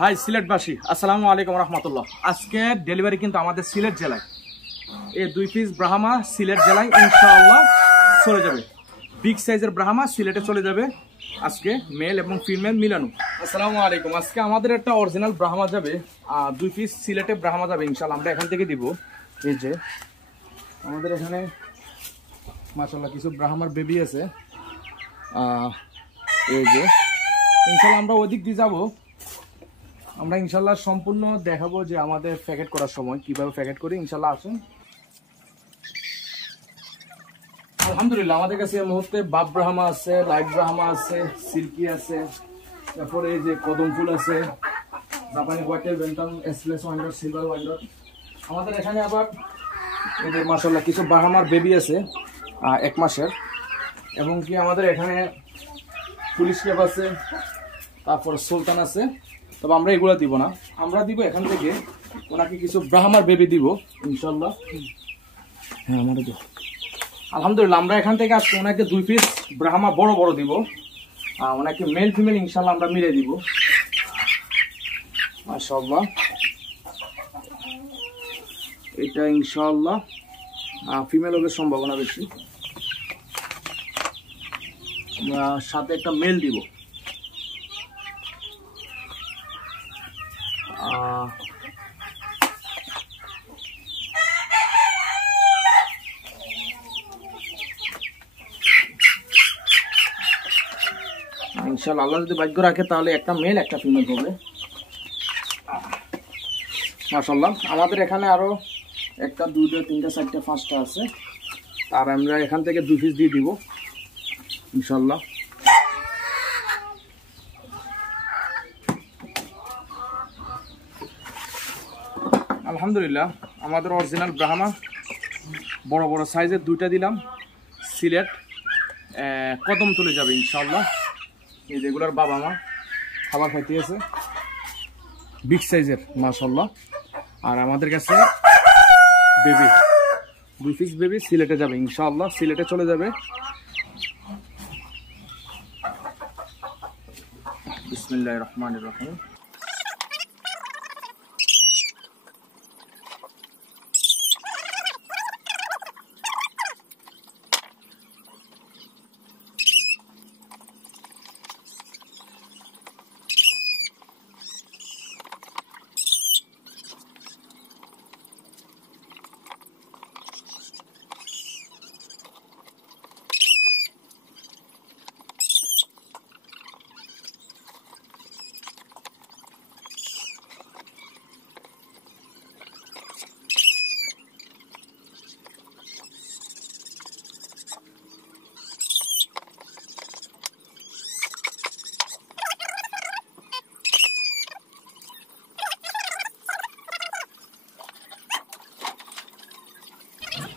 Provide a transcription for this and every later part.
হাই সিলেটবাসী, আসসালামু আলাইকুম রহমতুল্লাহ। আজকে ডেলিভারি কিন্তু আমাদের সিলেট জেলায়। এই 2 পিস ব্রাহ্মা সিলেট জেলায় ইনশাআল্লাহ চলে যাবে। বিগ সাইজের ব্রাহ্মা সিলেটে চলে যাবে আজকে, মেল এবং ফিমেল মিলানো। আসসালামু আলাইকুম। আজকে আমাদের একটা অরিজিনাল ব্রাহ্মা যাবে, 2 পিস সিলেটে ব্রাহ্মা যাবে ইনশাআল্লাহ। আমরা এখান থেকে দিব। এই যে আমাদের এখানে মাশাআল্লাহ কিছু ব্রাহ্মার বেবি আছে। এই যে ইনশাআল্লাহ আমরা ওদিক দিয়ে যাবো। আমরা ইনশাল্লাহ সম্পূর্ণ দেখাবো যে আমাদের প্যাকেট করার সময় কিভাবে প্যাকেট করি। ইনশাল্লাহ আসুন। আলহামদুলিল্লাহ আমাদের কাছে এই মুহূর্তে বাপ ব্রাহ্মা আছে, লাইট ব্রাহ্মা আছে, সিল্কি আছে, তারপরে এই যে কদম ফুল আছে, জাপানি হোয়াইটেল বেন্টাম, এসপ্রেস ওয়াইন্ডার, সিলভার ওয়াইন্ডার। আমাদের এখানে আবার এই যে মাশাআল্লাহ কিছু ব্রাহ্মার বেবি আছে 1 মাসের, এবং কি আমাদের এখানে পুলিশ ক্যাপ আছে, তারপর সুলতান আছে। তবে আমরা এগুলো দিব না, আমরা দিব এখান থেকে ওনাকে কিছু ব্রাহ্মার বেবি দিব ইনশাল্লাহ। হ্যাঁ আমরা দিব আলহামদুলিল্লাহ। আমরা এখান থেকে আজকে ওনাকে 2 পিস ব্রাহ্মা বড় বড় দিব, ওনাকে মেল ফিমেল ইনশাল্লাহ আমরা মিলে দিব মাশাআল্লাহ। এটা ইনশাআল্লাহ ফিমেল হবে সম্ভাবনা বেশি। আমরা সাথে একটা মেল দিব। ইনশাআল্লাহ আল্লাহ যদি ভাগ্য রাখে তাহলে একটা মেল একটা ফিমেল হবে মাশাআল্লাহ। আমাদের এখানে আরো 1টা 2টা 3টা 4টা 5টা আছে, আর আমরা এখান থেকে 2 পিস দিয়ে দিব ইনশাআল্লাহ। আলহামদুলিল্লাহ আমাদের অরিজিনাল ব্রাহ্মা বড় বড় সাইজের 2টা দিলাম। সিলেট কদম তুলে যাবে ইনশাআল্লাহ। এই যেগুলোর বাবা মা খাবার খাইতে আছে, বিগ সাইজের মাশাআল্লাহ। আর আমাদের কাছে বেবি 2 পিস বেবি সিলেটে যাবে ইনশাআল্লাহ, সিলেটে চলে যাবে। বিসমিল্লাহির রহমানির রহিম।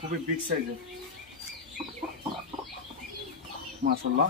খুবই বিগ সাইজের মাশাআল্লাহ।